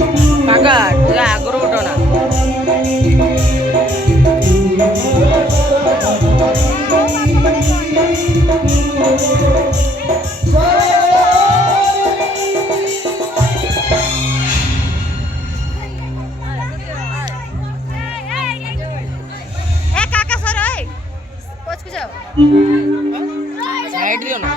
काका तुझा आग्रो उठो ना काका सर पछ को जाओ साइड रियो ना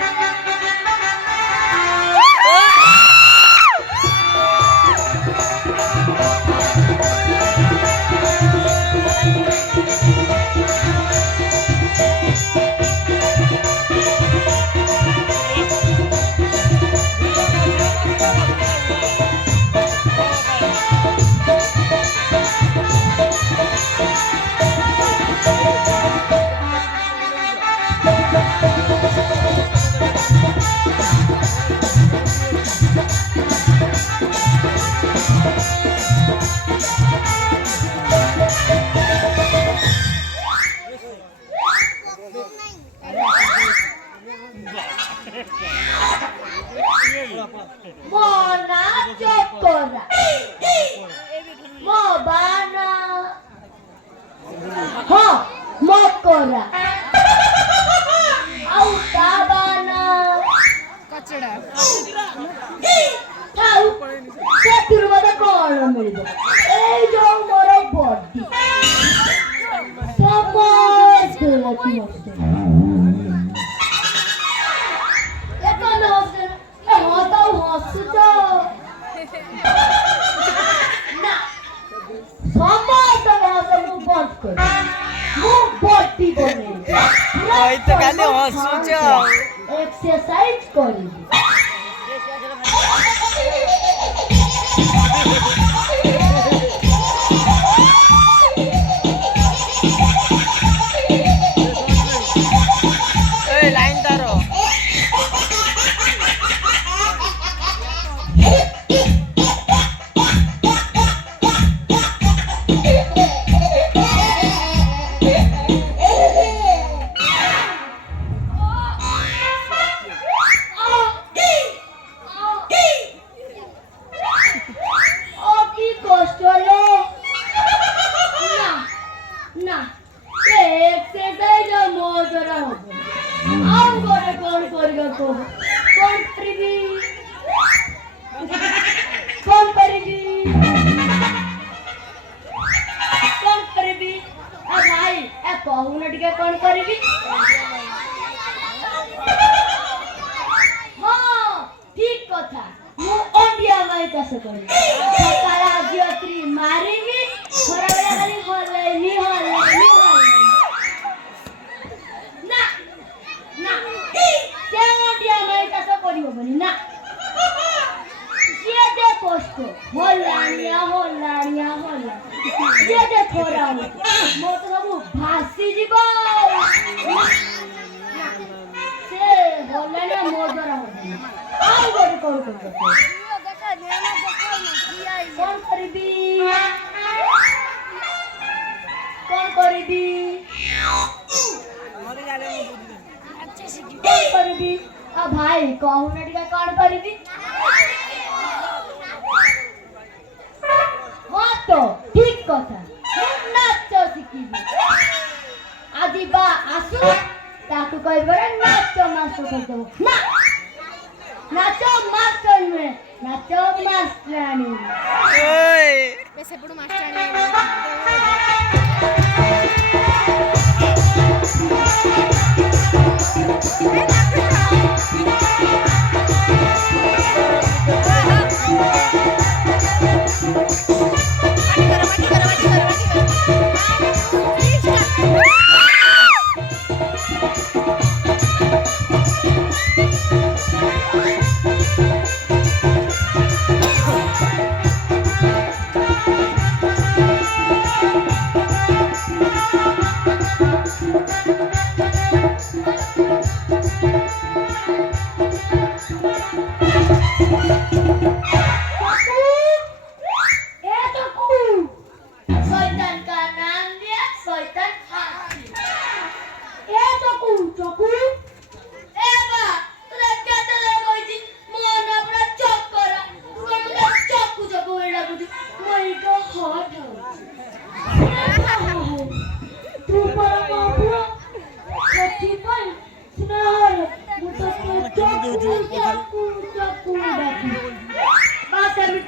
Mona Chokora Mobana Ho Mokora Autabana कचड़ा Tau Sethiru mate kona milibo ei jo mor body Samoste laki moste Ekana hoste Hata hoste Na Samoste hoste mu bond kor Mu body bone ওই তো খালি হসুছ Exercise kori এই line তারো অতি কষ্ট হলো না না এক্সারসাইজ মজরা হবে আউ করে কোন করিবা কো কোন করিবি কোন করিবি কোন করিবি আ ভাই এ কহুনা টিকে কোন করিবি হ্যাঁ ঠিক কথা ମୁଁ ଅଣ୍ଡିଆ ଗାଈ ଚାଷ କରିବି ସକାଳେ ଆଜି ଅତ୍ରି ମାରିବି ଖରାବେଳେ ଖାଲି ହଲେଇନି ନା ନା ସେ ଅଣ୍ଡିଆ ଗାଈ ଚାଷ କରିହବନି ନା ସିଏ ଯେ କଷ୍ଟ ହଲାଣିଆ ସିଏ ଯେ ଖରା ମୋର ତ ସବୁ ଭାସିଯିବ ସେ ହଲାଣିଆ ମୋ ଦ୍ୱାରା ହବନି ଆଉ ଗୋଟେ କଣ କରିବି କଣ କରିବି କଣ କରିବି କଣ କରିବି ଆଉ ଭାଇ କହୁନା ଟିକେ କଣ କରିବି ହଁ ତ ଠିକ କଥା ମୁଁ ନାଚ ଶିଖିବି ଆଜି ବା ଆସୁ ତାକୁ କହିବ ନାଚ କରିଦେବ ନା नाचो मास्टर में नाचो मास्टरानी ওই वैसे बड़ो मास्टर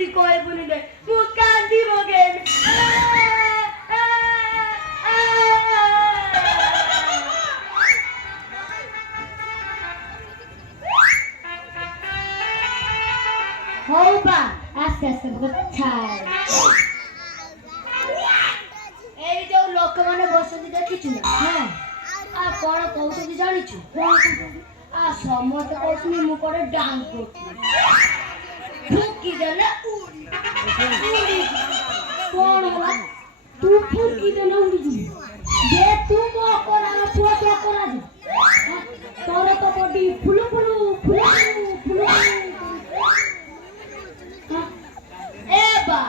ସେମିତି କହିବୁନି ରେ ମୁଁ କାନ୍ଦି ପକେଇବି ହଉ ବା ଆସ୍ତେ ଆସ୍ତେ କଥା ଏଇ ଯୋଉ ଲୋକମାନେ ବସନ୍ତି ଦେଖିଛୁ ନା ହଁ କଣ କହୁଛନ୍ତି ଜାଣିଛୁ ସମସ୍ତେ କହୁଛନ୍ତି ମୁଁ କଣ ଡାନ୍ସ କରୁଥିଲି ଫୁଙ୍କିଦେଲେ କଣ ହେଲା ତୁ ଫୁଙ୍କିଦେଲେ ଉଡ଼ିଯିବୁ ଯେ ତୁ ମୋ ଅକରାର ପୁଅ ତୁ ଅକରାର ତୋର ତ ବଡି ଫୁଲୁ ଫୁଲୁ ଫୁଲୁ ଫୁଲୁ ଏ ବା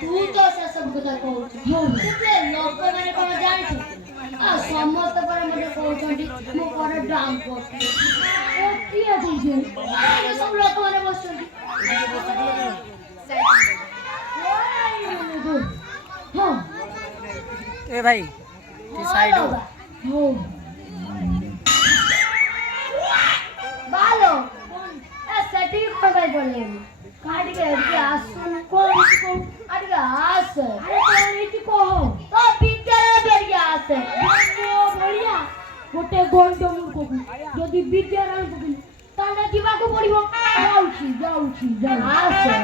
ତୁ ତ ସେସବୁ କଥା କହୁଛୁ ସେ ଲୋକମାନେ କଣ ଜାଣିଛୁ ସମସ୍ତେ ପରେ ମତେ କହୁଛନ୍ତି ମୁଁ କଣ ଡାନ୍ସ କରୁଥିଲି କିଏ କହୁଛି ସବୁ ଲୋକମାନେ ବସୁଛନ୍ତି ए भाई तू साइड हो बालो सेटिंग करबाई पड़ले काटी के आसुन कोन आटिके आस अरे कोन इति को तो विद्यालय बेरिया आसे ओ बढ़िया गोटे गोंड मुर्को यदि विद्यालय पकि ताले दिबा को पड़िबो जाउछी आसे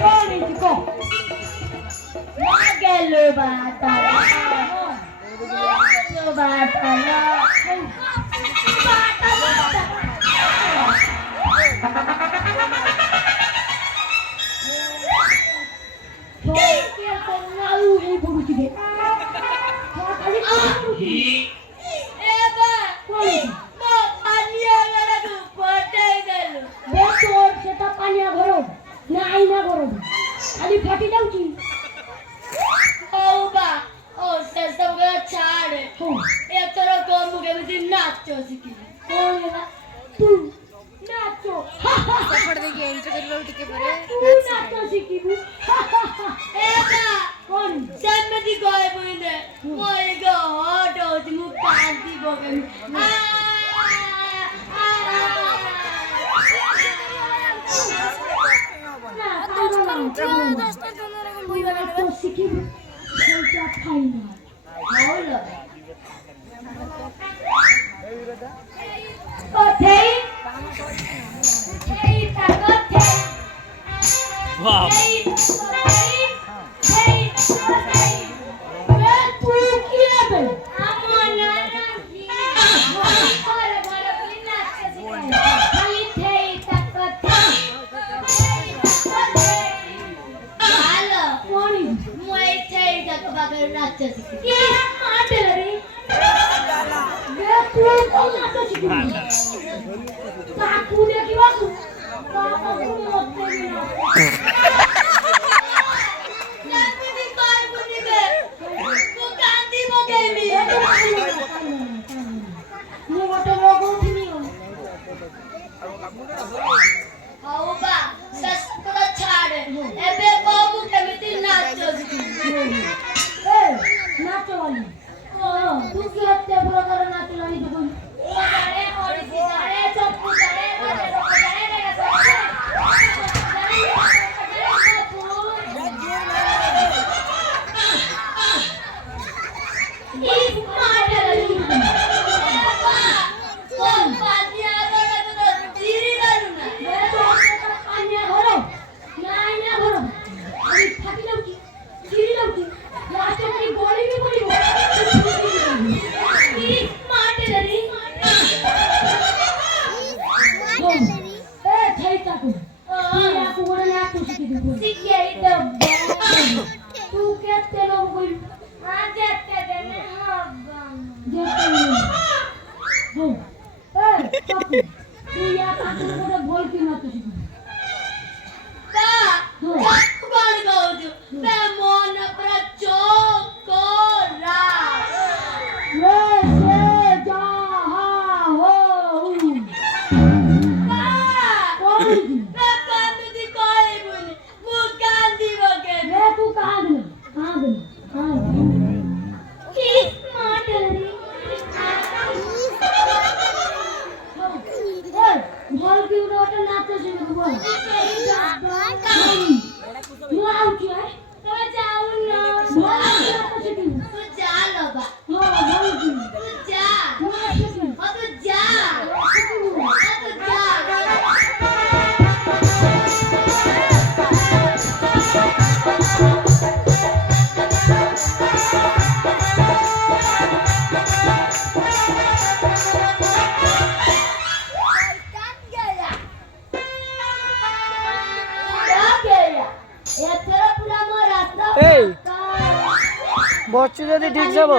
कोन इति को गेलो बाताला ଫାଟି ଯାଉଛି ହଉ ବା ସେ ସବୁ ଛାଡେ ଏଥର ମୁଁ କେମିତି ନାଚ ଶିଖିବି କଣ ହେଲା ତୁ ନାଚ ସେପଟ ଦେଇକି ଏଣ୍ଟ୍ରି କରିବାକୁ ଟିକେ ପରେ ତୁ ନାଚ ଶିଖିବୁ କଣ ସେମିତି କହିବୁନି ରେ ମୋ ଏକ ହଟ୍ ହଉଛି ମୁଁ କାନ୍ଦି ପକେଇବି ନାଚ ଶିଖିବୁ ସେଇଟା ଖାଇନା ହଉଲ କଥେଇ ଏଇଟା କଥେଇ वाह ତୁ କିଏ ବେ ଆମ ନାନା ଜି ଘରେ ଘରେ ବୁଲି ନାଚ ଶିଖାଏ ଖାଲି ଥେଇ ତା କଥେଇ ହାଲୋ କଣ ମୁଁ ଏଇ ଥେଇ ତାଙ୍କ ପାଖରେ ନାଚ ଶିଖି କି ମାଡେରେ ତୁ କଣ ନାଚ ଶିଖିବୁ ତାକୁ ଦେଖିବାକୁ ତାକୁ ମତେ ବି ନାଚି କହିବୁନି ବେ ମୁଁ କାନ୍ଦି ପକେଇବି ମୁଁ ଗୋଟେ ଲଗଉଥିଲି ହଉ ବା ସେସବୁ ଛାଡେ ଏବେ କହୁ କେମିତି ନାଚ ଶିଖିବୁ ନାଚ ବାଲି ତୁ କି ଏତେ ପ୍ରକାର ନାଚ ଜାଣିଛୁ ଜାଣେ ଓଡ଼ିଶୀ ଜାଣେ ଚପୁ ଜାଣେ तू केते लोग बोल हां जेते देने हो तू या काकू मोरे बोल की मत शिखु बा कोन कहू बे मन पर चोकोरा से जा हा हो बा कोन ଭଲ କି ଗୋଟେ ନାଚ ଶିଖୁ ବୋଲ ମୁଁ ଆଉଚି ତ ଯାଉନ ଭଲ ନାଚ ଶିଖିବୁ ତୁ ଯା ଲବା ହଁ ଭଲ କି ତୁ ଯା ମୁଁ ଆସିବି ହଁ ତୁ ଯା ତୁ ଯା এই বসଛୁ যদি ঠিক যাব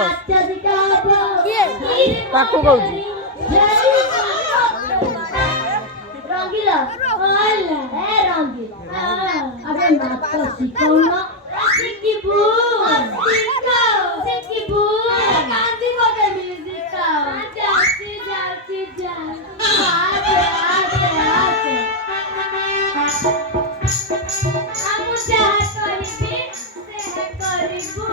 কাকু কହୁଛି ରଙ୍ଗିଲା ଏ ରଙ୍ଗିଲା ଆବେ ନାଚ ଶିଖଉନ ଶିଖିବୁ ଶିଖିବୁ କାନ୍ଦି ପକେଇବି ଶିଖାଅ ଯାଉଛି ଯାଉଛି ଯା ଆସେ ଆସେ ଆସେ ଆମୁ ଯାହା କରିବି ସେ କରିବୁ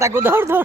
ତାକୁ ଧର ଧର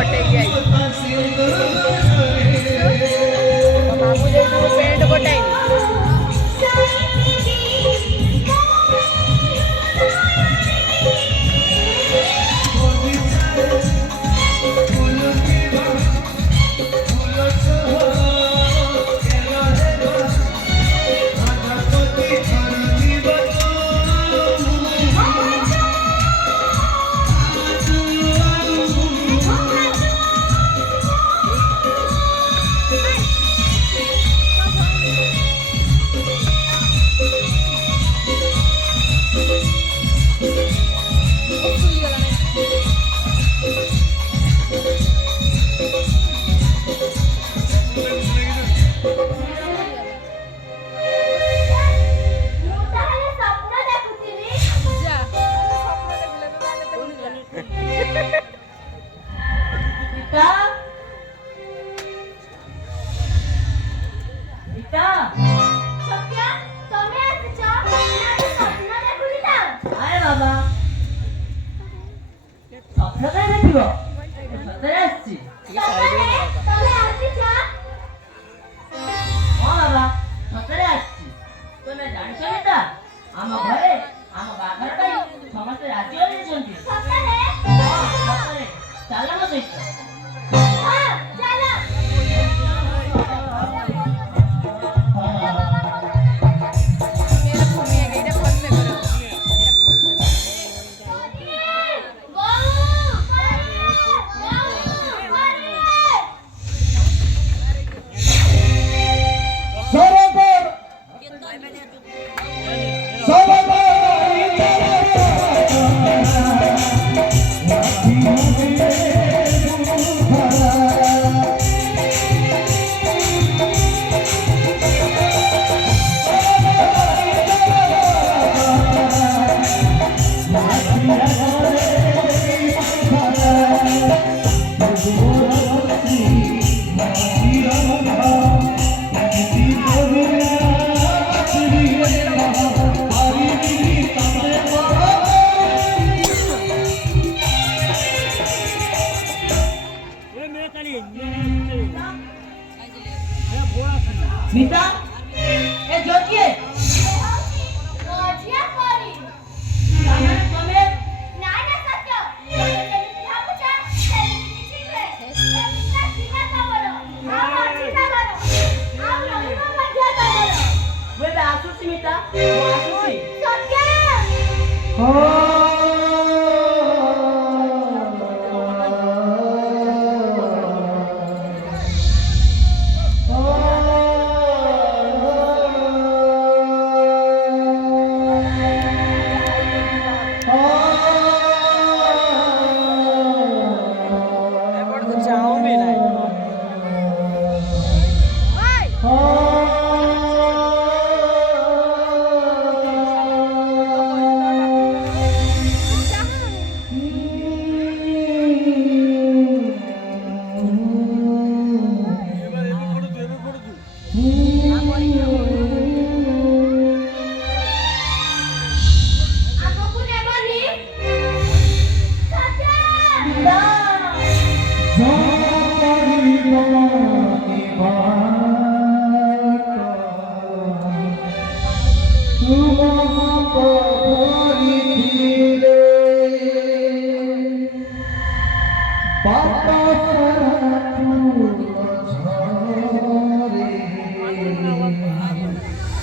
ଗୋଟେଇକି ଆଇଛି ମାମୁଁ ଯାଇଥିବ ପ୍ୟାଣ୍ଟ ଗୋଟାଇନି मीता ए जोतिए रोजिया कोरी काना तमे नाही ना सत्य भाबुचा चिले चिना चिना कावरो आ चिना कावरो आ रहिमा मध्य कावरो वे आसुसी मीता आसुसी सत्य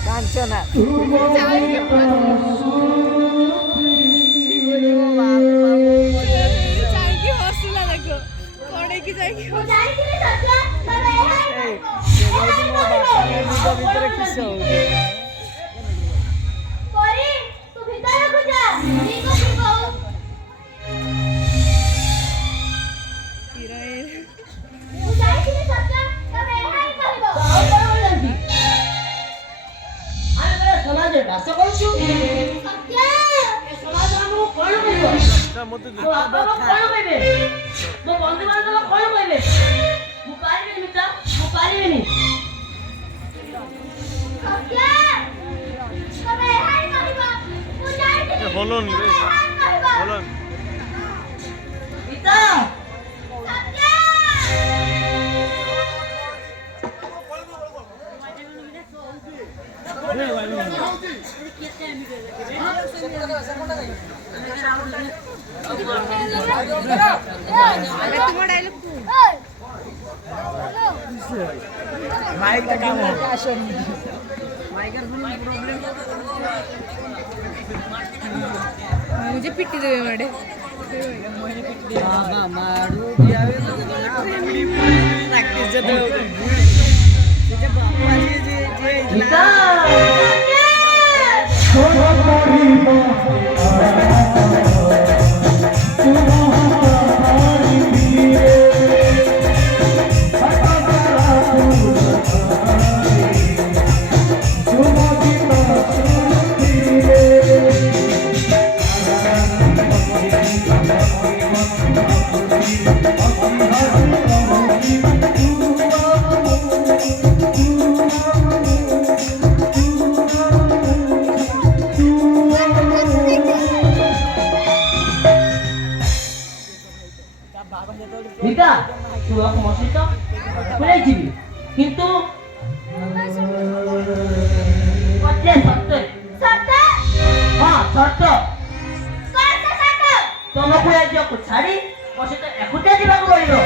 कांचना ଯାଇକି ହସିଲା ଦେଖ କଣେଇକି ଯାଇକି ଜାଣିଥିଲି ସତ୍ୟ ତମେ ଏହା ଭିତରେ କିସ ହଉଛି ପରି ତୁ ଭିତରକୁ ଯା ଠିକ ଅଛି ବୋଉ ମୁଁ ଜାଣିଥିଲି ସତ୍ୟ ତମେ ଏହା ହିଁ କହିବ ଆମେ ସମାଜରେ ବାସ କରୁଛୁ ସତ୍ୟ ଏ ସମାଜ ଆମକୁ କଣ କହିବ ମୋ ବାପା ମା କଣ କହିବେ ମୋ ବନ୍ଧୁବାନ୍ଧବ କଣ କହିବେ ମୁଁ ପାରିବିନି ମିତା ମୁଁ ପାରିବିନି ସତ୍ୟ ତମେ ଏହା ହିଁ କହିବ ମୁଁ ଜାଣିଥିଲି ବୋଲନି ରେ ଏହା ହିଁ କହିବ ବୋଲନି ମିତା ସତ୍ୟ माइक काम मुझे पिट्टी देवे मडे रीता तू आप मौसी तो बोले जी किंतु पच्चे सत्तर सत्तर हाँ सत्तर सत्तर सत्तर तुमको ये जो कुछ सारी मौसी तो एकुटे दिमाग बोलियो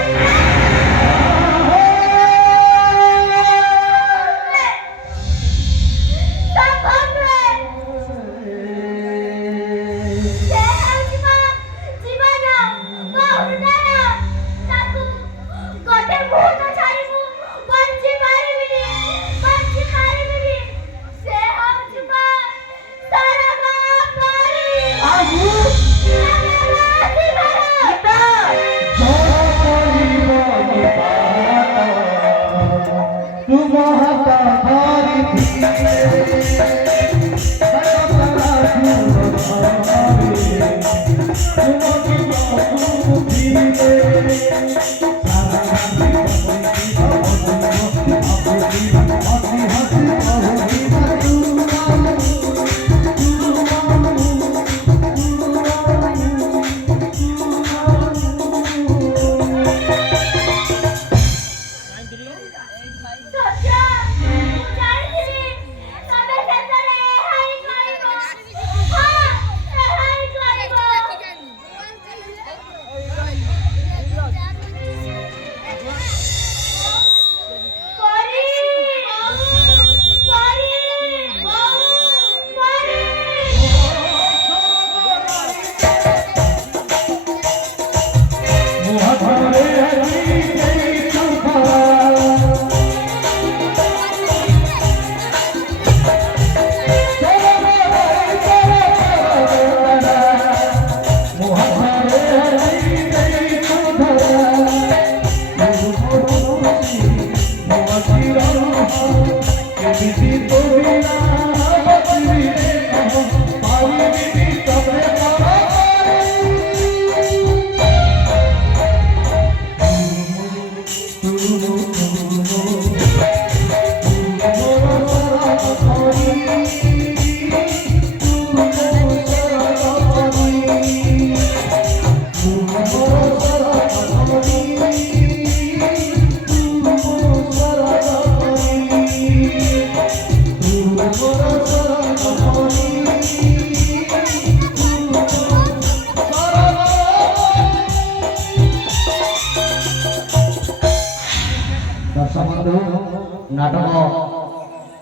नाटक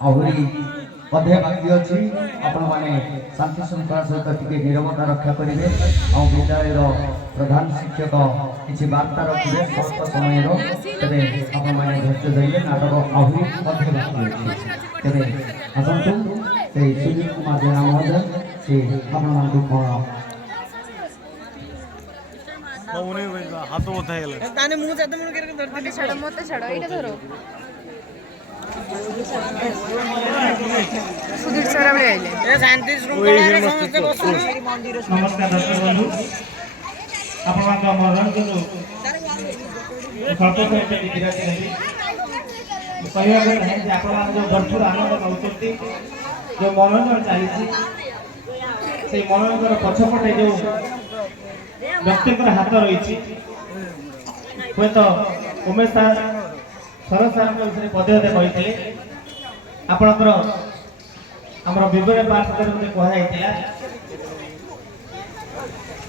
आहरी अधे बाकी अच्छी आपण मैंने शांति श्रृंखला सहित टे निरवता रक्षा करेंगे और विद्यालय प्रधान शिक्षक किसी वार्ता रखिए स्वल्प समय तेरे आपण मैंने धैर्य धरिए नाटक आहरी अधे बाकी अच्छी तेरे आसतु से सुजीत कुमार जेना महोदय से आपण मान कौन हाथ उठा ताने मुंह जाते मुंह करके धरती छड़ मत छड़ एटा धरो सुधीर सर आबे आइले ए शांति श्रृंखला रे समस्त बसु नमस्कार दर्शक बंधु आपण मान मनोरंजन स्वल्प समय पे विराज रही कहया गए है जे आपण मान जो भरपूर आनंद पाउछथि जो मनोरंजन चली से मनोरंजन पछपटे जो व्यक्तिकर हाथ रही हूँ तो उमेश सार शरद सार विषय पदे पदे कही आपणकर आम विवरण पाठ कहुला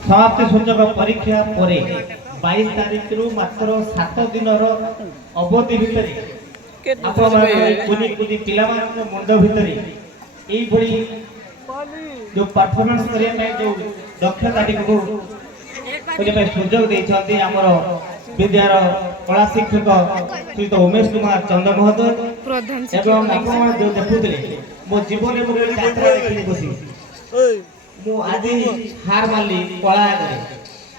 समाप्ति सूचक परीक्षा पर 22 तारीख रु मात्र 7 दिन अवधि भितर आपण कुनी कुनी पिला मुंड भितर यही भली जो परफॉर्मेंस करिया जो दक्षता को सुजोग देइछन्ती हमर विद्यार कला शिक्षक श्रीयुत उमेश कुमार चंद्र महोदय एवं आपण जो देखुतले मो जीवन में गोटे यात्रा देखि बसी मु आज हार मारली कला करे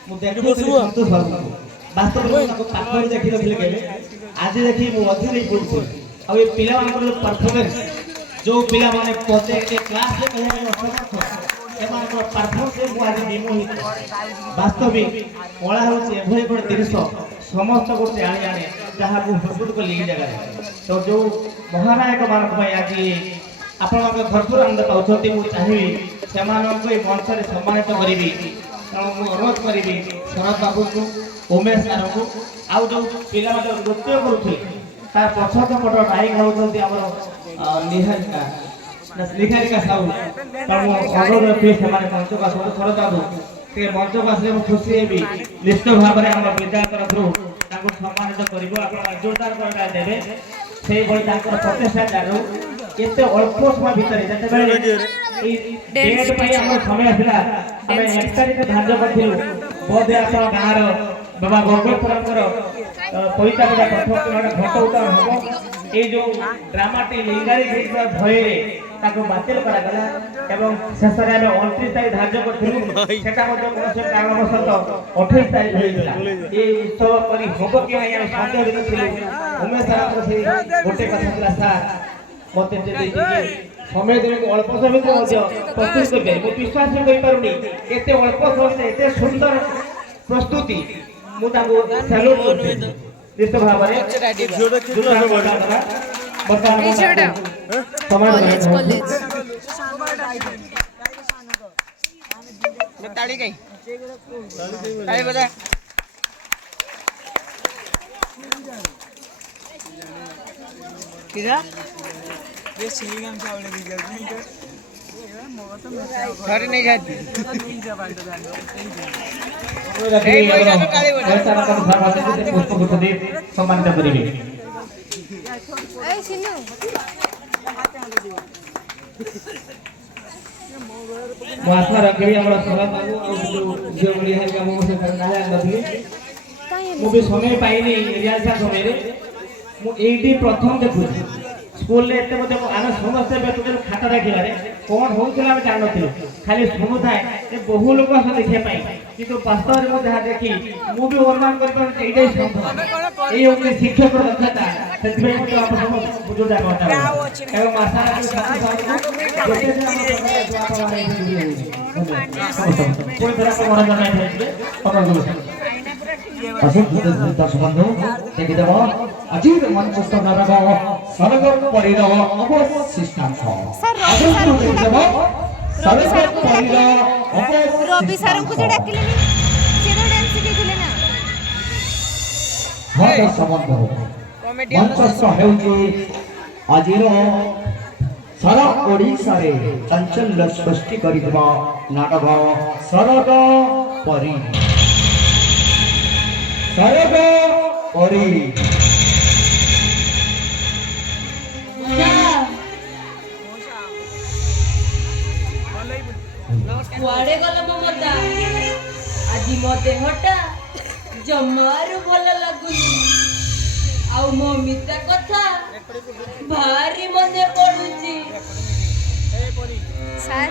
मु देखि संतोष बाबू वास्तव में ताको पाखर देखि रखले केले आज देखि मु अधीर पड़छ आ ए पिला मानकर परफॉर्मेंस जो पिला माने पते के क्लास में कहले असमर्थ एमानकर परफॉर्मेंस से मु आज विमोहित वास्तविक कला होछि एभली गोटे जिनिस समस्त गोटे आने आने जहाँ को प्रस्तुत कर ली जगह तो जो महानायक मानक आज आपण भरपूर आनंद पाँच मुझे चाहिए से मंच में सम्मानित करी अनुरोध करी शरद बाबू को उमेश सार को आउ जो पिला नृत्य करुले तार पछक पट नायक होमर निहारिका साहू अनुरोध रखी से मंच को आस शरद बाबू से मंच को आसले खुशी हेबी निश्चित भाव में आम विद्यालय तरफ सम्मानित कर जोरदार देवे से प्रचेषा जारू केते अल्प समय भितर जते डेट पई हमर समय आसिला हमें 1 तारिख धार्य करथिलु बोधे आपण गाँर बाबा गोगलपुरकर पईता बड़ा प्रथम घट उतार हम ए जो ड्रामाटी लिंगारी गीत भय रे ताको बातिल करा गला एवं शेष रे हम 29 तारिख धार्य करथिलु सेटा मध्य कोन कारणवशत 28 तारिख होइला ए उत्सव करी होबो कि हम संदेह भितर थिलु उमेश सर से गोटे कथा थला सर मते समय दिन अल्प समय प्रस्तुत कर विश्वास भी करें एते अल्प समय एते सुंदर प्रस्तुति मुझे सैल्यूट करते निश्चित भाव घर नहीं जाती सम्मानित करेंगे आशा रखी मुझे समय पाइनी रिहर्सल समय मुझे प्रथम देखु स्कूल ले एते मते आने समस्त व्यक्ति खाता देखिबारे कोन होउतला हम जान नथिलु खाली सुनुथाय ए बहु लोक से देखिया पाई किंतु वास्तव में मो जहा देखी मु भी वर्णन कर पर एइडे संभव एई ओके शिक्षक दक्षता सेतबे मते आप सब बुझो जा करता एवं आशा रखी कोई तरह का मनोरंजन है अपन दर्शक बंधु देखि देव अजीब मंचस्थ नाटक सरगर परिर अवशिष्टांश रवि सर को जे डाकिलेनी से तो डांस सिखेथिले ना हर संबंध मंचस्थ हेउची अजीर सारा ओडिशा रे चंचल सृष्टि करितबा नाटक सरग परि सरग परि कुआड़े गला ममता आज मो देहटा जमारू भल लगुनी आउ मो मिता कथा भारी मने पड़ुची सर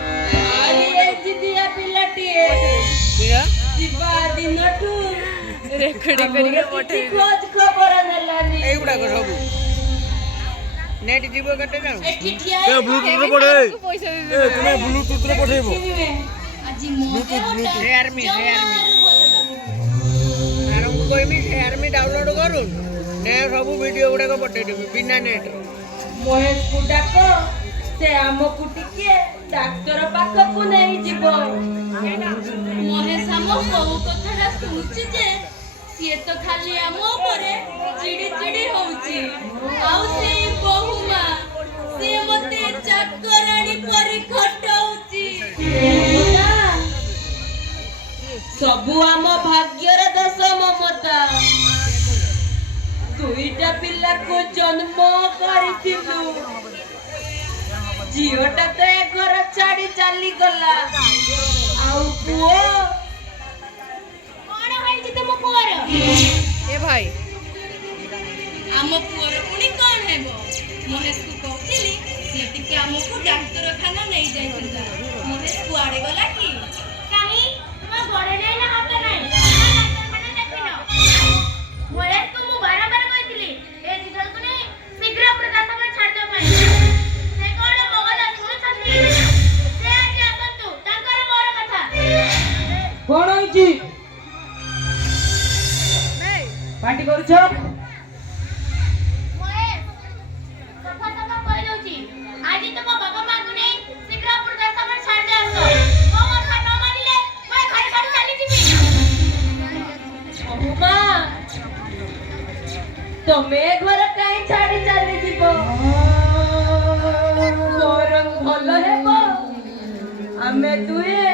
आरी ए जिदिया पिलाटिए दिबा दिनठू रेकर्डिंग करके पठे खोज खबर नेलानी एगुडा को सब नेट जीवो कटे जाऊ एठी ठिया ए ब्लूटूथ रे पड़े पैसा दे तुमे ब्लूटूथ रे पठेबो आज मो शेयर मी आरम कोई मी शेयर मी डाउनलोड करू ने सब वीडियो गुडा को पठे देबी बिना नेट महेश को डाको से हमको टिके डाक्टर पाख को नहीं जीवो महेश हम बहु कथाटा सुनुची जे ये तो खाली आम ऊपर चिड़ी चिड़ी होउची आउ से बहु मां से मते चक्कराणी परी खटाउची सबु आम भाग्यर दशम ଦୁଇଟା ପିଲାକୁ ଜନ୍ମ କରିଥିଲୁ। ଝିଅଟା ତ ଏ ଘର ଛାଡି ଚାଲିଗଲା, ଆଉ ପୁଅ କଣ ହେଇଛି ତମ ପୁଅର? ଏ ଭାଇ ଆମ ପୁଅର ପୁଣି କଣ ହେବ? ମହେଶକୁ କହୁଥିଲି ସେ ଟିକେ ଆମକୁ ଡାକ୍ତରଖାନା ନେଇଯାଇଥିଲା। ମହେଶ କୁଆଡେ ଗଲା କି? କାହିଁ ତୁମ ଗୋଡ଼ରେ ନା ହାତ ନାହିଁ? ଡାକ୍ତରଖାନା ଦେଖିନ? ମହେଶକୁ ମୁଁ ବାରମ୍ବାର କହିଥିଲି ଏ ଝିଅକୁ ନେଇ ଶୀଘ୍ର ବୃଦ୍ଧାଶ୍ରମରେ ଛାଡ଼ିଦେବା ପାଇଁ। ସେ କଣ ମୋ କଥା ଶୁଣୁଛନ୍ତି? ସେ ଆଜି ଆସନ୍ତୁ, ତାଙ୍କର ମୋର କଥା। କଣ ହେଇଛି? ପାଟି କରୁଛ? ମହେଶ, ସଫା ସଫା କହିଦଉଛି, ଆଜି ତୁମ ବାପା ମାଙ୍କୁ ନେଇ ଶୀଘ୍ର ବୃଦ୍ଧାଶ୍ରମରେ ଛାଡ଼ିଦେଇ ଆସ। ମୋ କଥା ନ ମାନିଲେ ମୁଁ ଏ ଘର ଛାଡ଼ି ଚାଲିଯିବି। ମା ତମେ ଘର କାହିଁ ଛାଡି ଚାଲିଯିବ? ବରଂ ଭଲ ହେବ ଆମେ ଦୁହେଁ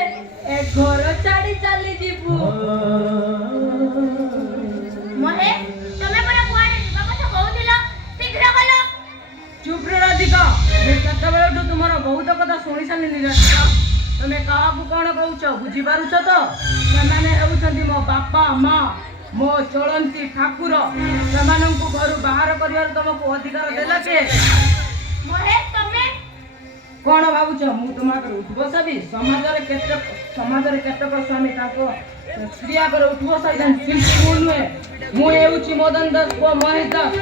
ଏ ଘର ଛାଡି ଚାଲିଯିବୁ। ମହେଶ, ତମେ ପରା କୁଆଡ଼େ ଯିବା କଥା କହୁଥିଲ? ଶୀଘ୍ର ଗଲ। ଚୁପ୍ ରେ ରାଧିକା, ମୁଁ ସେତେବେଳଠୁ ତୁମର ବହୁତ କଥା ଶୁଣି ସାରିଲିଣି ରାଧିକା। ତମେ କାହାକୁ କଣ କହୁଛ ବୁଝିପାରୁଛ ତ? ସେମାନେ ହେଉଛନ୍ତି ମୋ ବାପା ମା, ମୋ ଚଳନ୍ତି ଠାକୁର। ସେମାନଙ୍କୁ ଘରୁ ବାହାର କରିବାର ତମକୁ ଅଧିକାର ଦେଲା କିଏ? ମହେଶ, ତମେ କଣ ଭାବୁଛ ମୁଁ ତୁମ ଆଗରେ ଉଠିବ ସାବି? ସମାଜରେ କେତେକ ସ୍ୱାମୀ ତାଙ୍କ ସ୍ତ୍ରୀ ଆଗରେ ଉଠିବ ସାରିଥାନ୍ତି, କିନ୍ତୁ ମୁଁ ନୁହେଁ। ମୁଁ ହେଉଛି ମଦନ ଦାସ ପୁଅ ମହେଶ ଦାସ।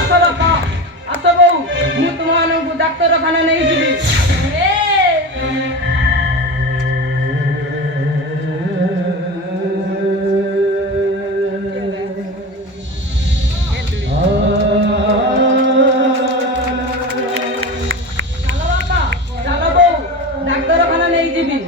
ଆସ ବାପା, ଆସ ବୋଉ, ମୁଁ ତୁମମାନଙ୍କୁ ଡାକ୍ତରଖାନା ନେଇଯିବି। ଚାଲ ବାପା, ଚାଲ ବୋଉ, ଡାକ୍ତରଖାନା ନେଇଯିବି।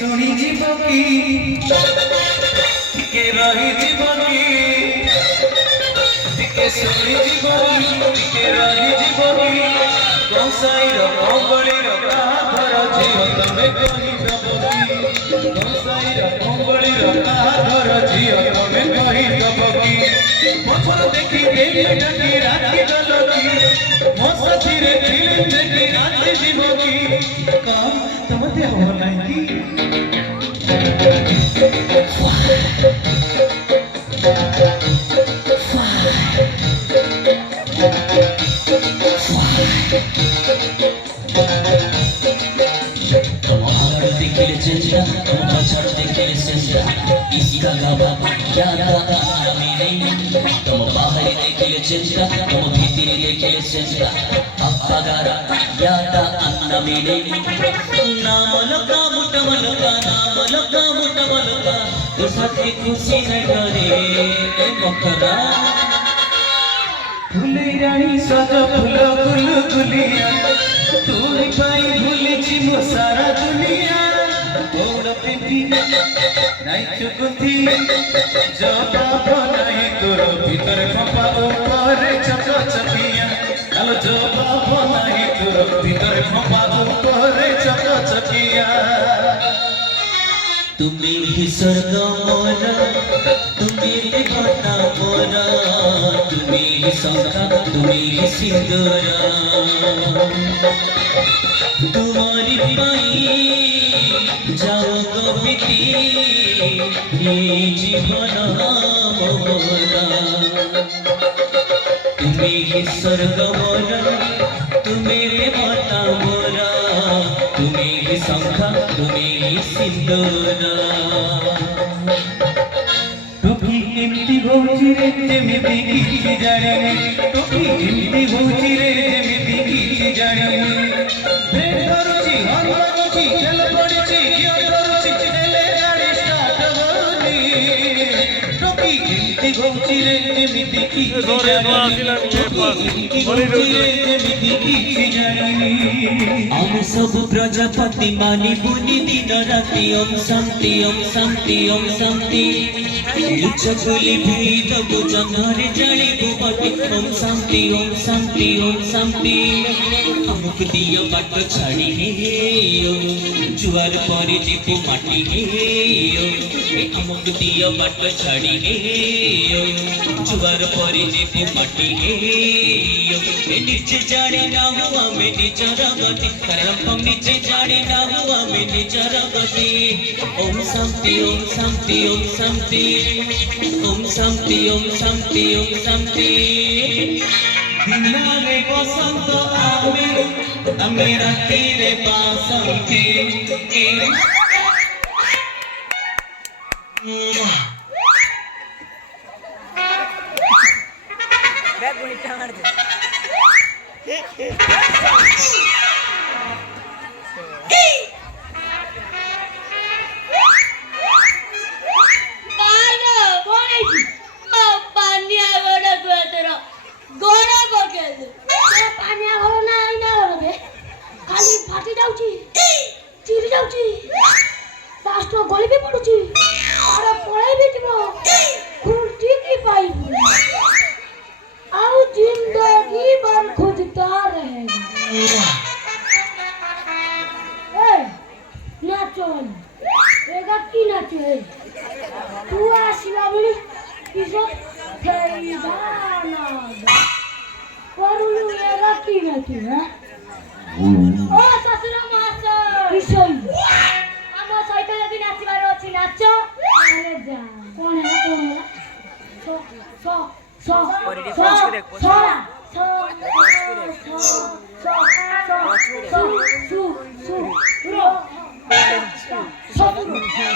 ଶୁଣି ଯିବ କି ଟିକେ ରହିଯିବ କି ଟିକେ ଶୁଣି ଯିବ କି ଟିକେ ରହିଯିବ କି କଂସାଇର କବଳୀର କାହାଘର ଝିଅ ତମେ କହିଦବ କି କଂସାଇର କବଳୀର କାହାଘର ଝିଅ ତମେ କହିଦବ କି ପଛର ଦେଖି ଡାକି ରାତି ଗଲ କି ମୋ ସାଥିରେ ଫିଲ୍ମ ଦେଖି ରାତି ଯିବ କି କଣ ତମ ଦେହ ନାହିଁ କି देखिले चेंजा तुम छड़ देखिले सेंजा इसका गावा याद मेरे तुम बाहर देखिले चेंजा तुम भीतर देखिले सेंजा अगारा याद अन्ना मेरे नाम लगा मुटा मलका तो साथी खुशी न करे मकरा फुले रानी सज फूल गुल गुलिया तू पाई भूली मो सारा दुनिया বড় পিপি নাই চুকুথি জবাব নাই তোর ভিতরে খপা উপরে চকচকিয়া আলো জবাব নাই তোর ভিতরে খপা উপরে চকচকিয়া তুমি হি স্বর্গ মোর তুমি হি ঘটা মোর তুমি হি সখা তুমি হি সিন্দুর তোমারি পাই যাও গো বিতি এই জীবন মোরা তুমি হি স্বর্গ মোর তুমি হি ঘটা মোর তুমি হি সখা তুমি হি সিন্দুর টুকি এমতি হউছি রে যেমিতি কিছু জানি টুকি এমতি হউছি রে যেমিতি কিছু জানি ব্রেড ধরুছি হর্ন লাগুছি তেল পড়ছি ঘিও ধরুছি তেলে গাড়ি স্টার্ট হউনি টুকি এমতি হউছি রে যেমিতি কিছু জানি টুকি হউছি রে যেমিতি কিছু জানি আমি সব প্রজাপতি মানি বুনি দিন রাতি ওম শান্তি ওম শান্তি ওম শান্তি লুচকুলি ভীতবু জহরে জালিবু পতি ওম শান্তি ওম শান্তি ওম শান্তি আমুক দিয় বাট ছাড়ি হে জুয়ার পরে জিপু মাটি হে আমুক দিয় বাট ছাড়ি হে জুয়ার পরে জিপু মাটি হে নিচে জানি না হুয়া মে নিজর গতি করম নিচে জানি না হুয়া মে নিজর গতি ওম শান্তি ওম শান্তি ওম শান্তি ওম শান্তি ওম শান্তি ওম শান্তি দিনারে বসন্ত আমি আমি রাখিরে বাসন্তী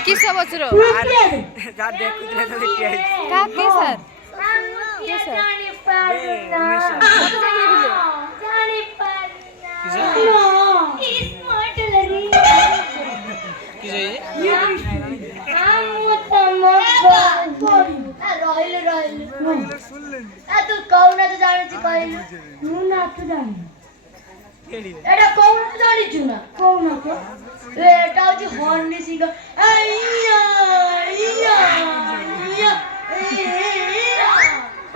किस बचर का के सर के सर तू कौन तो जानी कहलु तू ना तो जानी एटा कौन तो जानी छु ना कौन तो एटा होची हर्नी सिंह आइया आइया आइया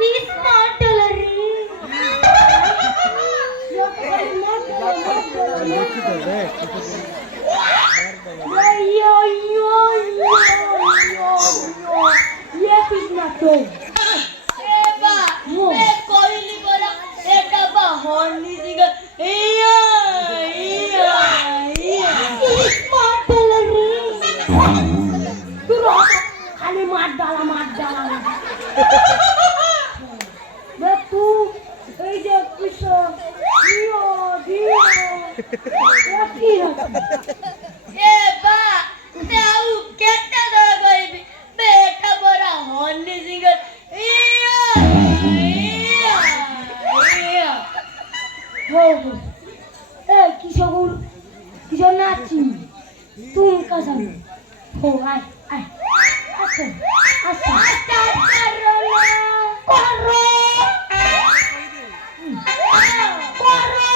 इस मॉडलरी यो कोई मॉडल यो यो यो ये कुछ ना तो एबा ए कोइली बोला एटा बा हर्नी सिंह इया इया इया इस मॉडलरी तू रोक खाली मार डाला बे तू এই যে কিছু দিও দিও কি এ বা তাও কেটা দা গইবি বেটা বড় হন্নি সিঙ্গার ইয়া ইয়া ইয়া হো এ কিশোর নাচি তুম কাসাম হো আয় আয় আসো আসো করো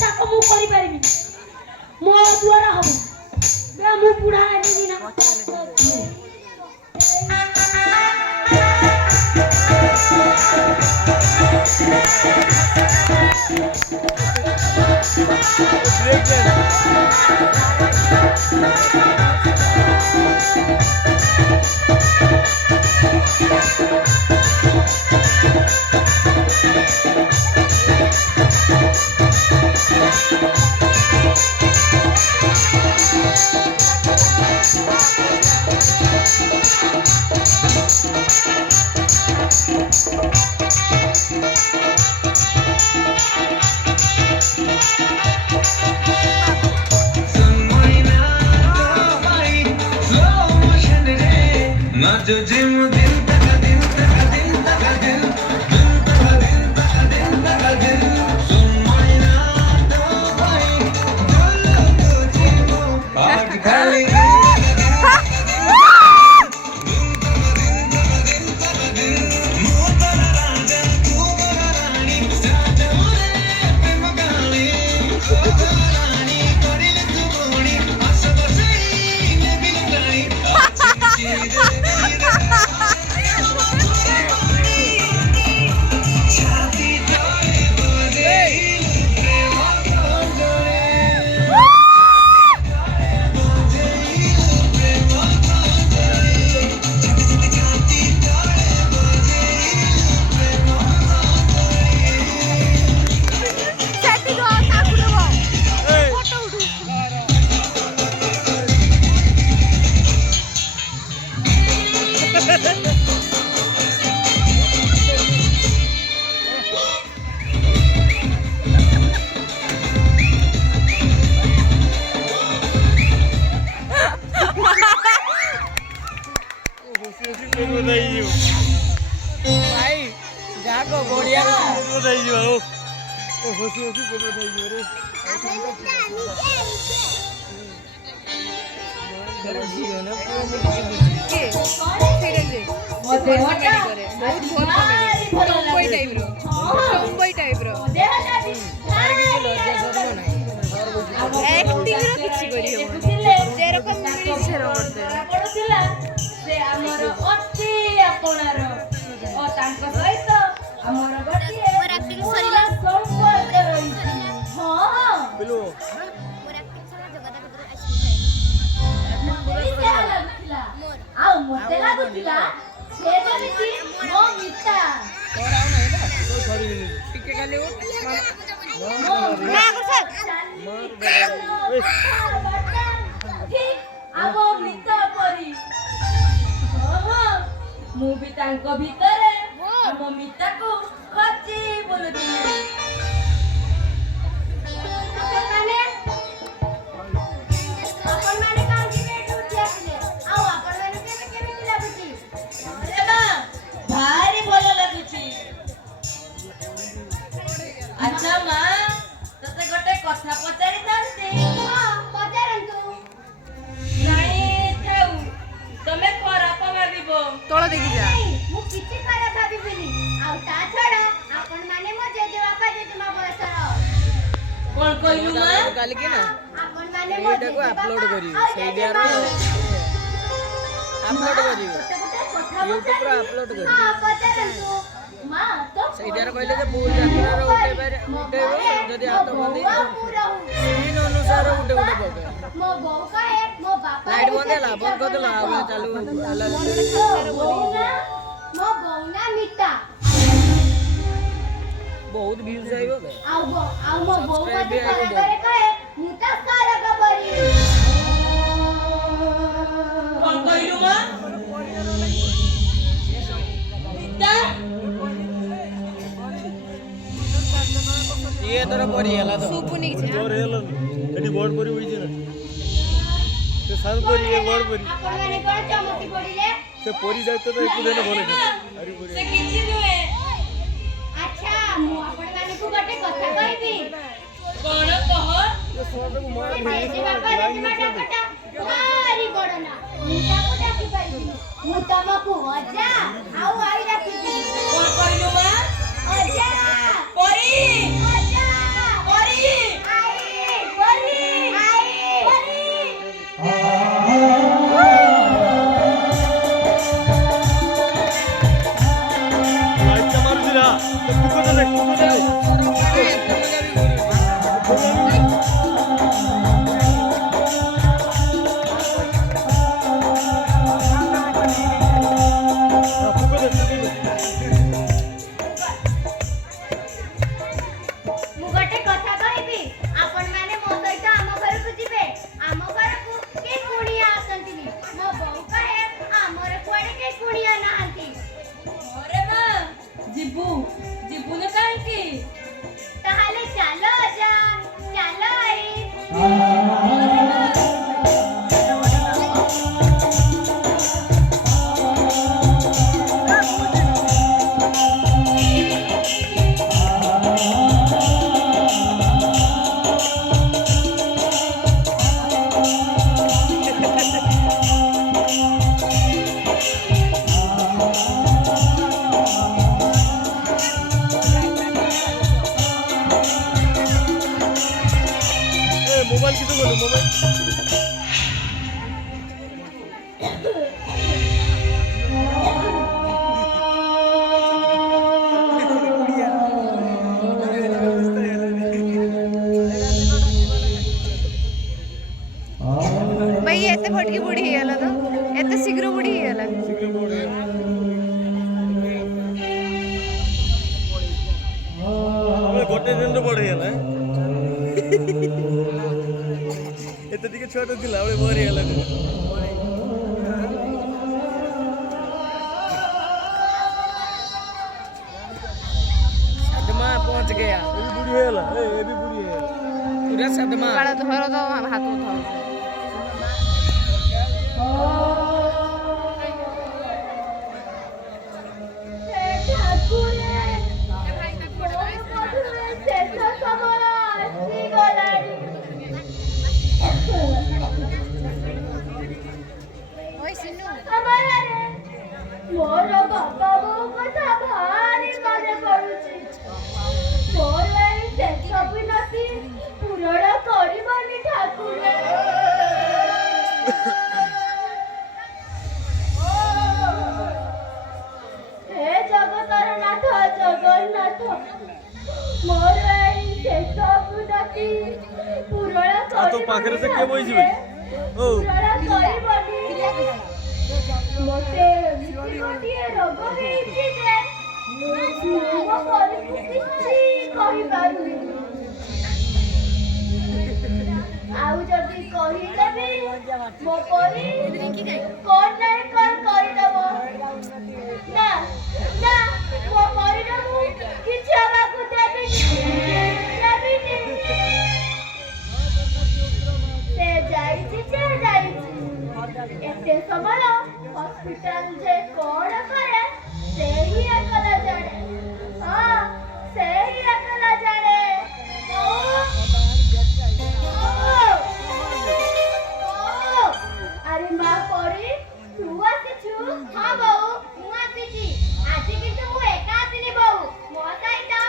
ତାକୁ ମୁଁ କରିପାରିବି ମୋ ଦ୍ୱାରା ହବ ବେ ମୁଁ ବୁଢା ହେଲିନି ନା जो जिम दिन तक दिन तक दिन तक दिन दिन तक दिन तक दिन तक दिन सुन महीना तो भाई बोलो तो जीवो आज खाली भाई जाको बढ़िया ମତେ ଲାଗୁଥିଲା ସେ ଯେମିତି ମୋ ମିତା ଟିକେ ଖାଲି ଆମ ମିତା ପରି ମୁଁ ବି ତାଙ୍କ ଭିତରେ ଆମ ମିତାକୁ ଖୋଜି ବୁଲୁଥିଲି ଆପଣମାନେ କାହିଁକି ଏଠୁ ଉଠି ଆସିଲେ ଆଉ ଆପଣମାନଙ୍କୁ କେମିତି ଲାଗୁଛି ଭାରି ଭଲ ଲାଗୁଛି ଆଚ୍ଛା ମା ତତେ ଗୋଟେ କଥା ପଚାରିଥାନ୍ତି ପଚାରନ୍ତୁ ନାଇଁ ଥାଉ ତମେ ଖରାପ ଭାବିବ ତଳ ଦେଖି ଯା ମୁଁ କିଛି ଖରାପ ଭାବିବିନି ଆଉ ତା ଛଡା ଆପଣମାନେ ମୋ ଜେଜେବାପା ଜେଜେମା ବୟସର କଣ କହିଲୁ ମା କାଲି କି ନା ଆପଣମାନେ ମୋ ଏଇଟାକୁ ଅପଲୋଡ କରିବି ସେଇଟାର ଅପଲୋଡ କରିବି YouTube ରେ ଅପଲୋଡ କରିବି ମା ତ ସେଇଟାର କହିଲେ ଯେ ଭୁଲ ଯାତ୍ରାର ଉଠେଇବ ଯଦି ହାତ ବନ୍ଦ ସିନ୍ ଅନୁସାରେ ଗୋଟେ ପକାଏ ମୋ ବୋଉ କହେ ମୋ ବାପା ଲାଇଟ୍ ବନ୍ଦ ହେଲା ବନ୍ଦ କରିଦେଲା ଆଉ ଚାଲୁ ମୋ ବୋଉ ନା ମିତା ବହୁତ ଭ୍ୟୁଜ ଆଇବ ବେ ଆଉ ମୋ ବୋଉ ମତେ ଥରେ କହେ ମୁଁ ତ ସରଗ ପରି କଣ କହିଲୁ ମା ମିତା ଇଏ ତୋର ପରି ହେଲା ତ ଶୁଭୁନି କିଛି जोर हेलो एडी बोर्ड परी होई जे ना से साल परी ए बोर्ड परी ଆପଣମାନେ କଣ ଚମକି ପଡ଼ିଲେ से परी जाते तो एक दिन बोले अरे ସେ परी କିଛି ନୁହେଁ ଆଚ୍ଛା ମୁଁ ଆପଣମାନଙ୍କୁ ଗୋଟେ କଥା କହିବି କଣ କହ ये सोटे को मार ଜେଜେବାପା ଜେଜେମା ଡାକଟା ଭାରି ବଡ଼ ନା ମୁଁ ତାକୁ ଡାକି ପାରିବିନି ମୁଁ ତମକୁ ଅଜା ଆଉ ଆଈ ଡାକିବି କଣ କହିଲୁ ମା ଅଜା ପରି ଅଜା ପରି ମୁଁ ଗୋଟେ କଥା କହିବି ଆପଣ ମାନେ ମୋ ସହିତ ଆମ ଘରକୁ ଯିବେ ଆମ ଘରକୁ କେହି କୁଣିଆ ଆସନ୍ତିନି ମୋ ବୋଉ କହେ ଆମର କୁଆଡେ କେହି କୁଣିଆ ନାହାନ୍ତି अरे माँ जिबू जिबू ने काहे ତାହେଲେ ଚାଲ ଅଜା ଚାଲ ଆଈ मोबाइल किती बोलू मोबाइल भाई एते फटकी बुढ़ी हेला तो एते शीघ्र बुढ़ी हेला गोटे दिन बड़ ହେଇଗଲା ଏତେ ଟିକେ ଛୋଟ ଥିଲା ଏବେ ବଢି ହେଲା सदमा पहुंच गया ଏ ବି ବୁଢୀ ହେଇଗଲା ଏ ବି ବୁଢୀ ହେଇଗଲା पूरा सदमा काला धर तो हाथ उठाओ ओए सिन्नू ମୋର ବାପା ବୋଉ କଥା ଭାରି ମନେ ପଡୁଛି ମୋର ଏଇ ଶେଷ ବିନତି ପୂରଣ କରିବନି ଠାକୁର ହେ ଜଗତର ନାଥ ଜଗନ୍ନାଥ ମୋର ଏଇ ଶେଷ ବିନତି ପୂରଣ ଆଉ ତୋ ପାଖରେ ସେ କିଏ ବଇଯିବେ ଓ ପୂରଣ କରିବନି ମୋତେ ଗୋଟିଏ ରୋଗ ହେଇଛି ଯେ ମୋ ପରିକୁ କିଛି କହିପାରୁନି ଆଉ ଯଦି କହିଦେବି ମୋ ପରି କଣ ନାହିଁ କଣ କରିଦେବ ନା ନା ମୋ ପରିର ମୁଁ କିଛି ହବାକୁ ଦେବିନି ସେ ଯାଇଛି ଏତେ ସମୟ ହସ୍ପିଟାଲ ଯେ କଣ କରେ ସେହି ଏକଲା ଜାଣେ ହଁ ସେହି ଏକଲା ଜାଣେ ଆରେ ମା ପରି ତୁ ଆସିଛୁ ହଁ ବୋଉ ମୁଁ ଆସିଛି ଆଜି କିନ୍ତୁ ମୁଁ ଏକା ଆସିନି ବୋଉ ମୋ ସହିତ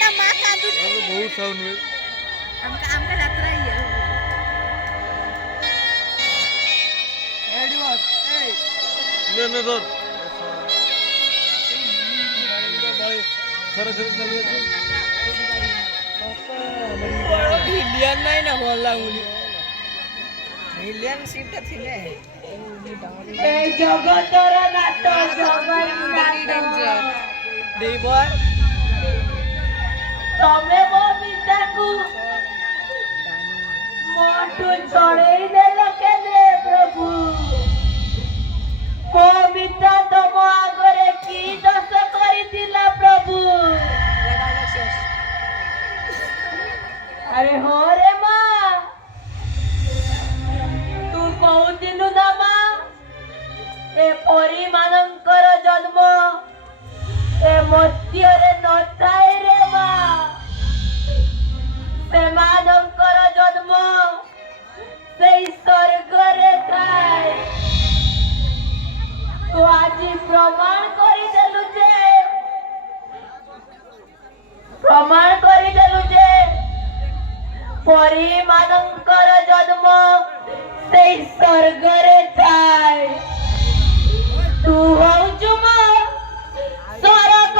बहुत साउंड में आमका यात्रा ही है ले धर थोड़ा धीरे चलिए हिलियन नहीं ना बोल लाऊली हिलियन शिफ्ट थिले ए जगतर नाट जगन्नाथ देवर तमे वो विद्याकु मोटू चढ़ेई देल के दे प्रभु को विद्या तम आगरे की दस करितिला प्रभु अरे हो रे माँ तू कहूथिलु ना माँ ए परी मानंकर जन्म ए मत्ୟରେ नथाए रे माँ सेमानंकर जन्म सेई स्वर्गरे थाए तू आज प्रमाण करिदेलु जे परी मानंकर जन्म सेई स्वर्गरे थाए तू हौचु माँ स्वर्ग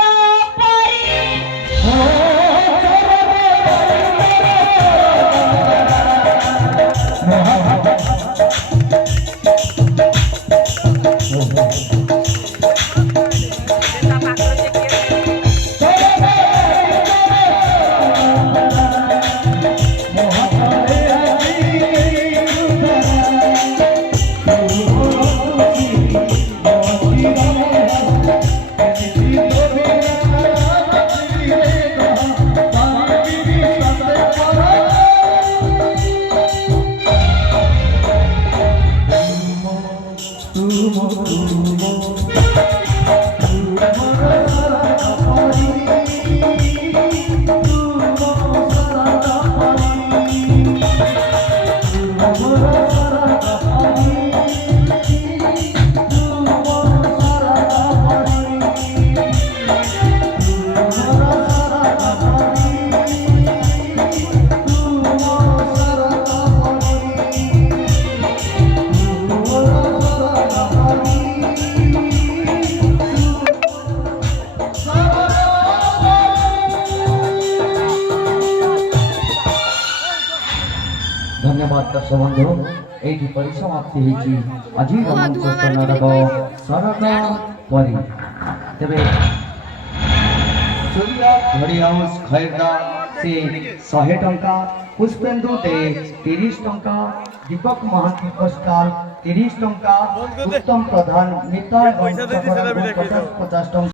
धन्यवाद दर्शक बंधु एठी परिसमाप्ति हेची आजि नाटक सरक परी तेबे सूर्य घड़ी हाउस खैरदा से 100 टंका पुष्पेंदु दे 30 टंका दीपक महांती पुरस्कार 30 टंका उत्तम प्रधान मिता पैसा दे दी, सेटा भी रखे 50 टंका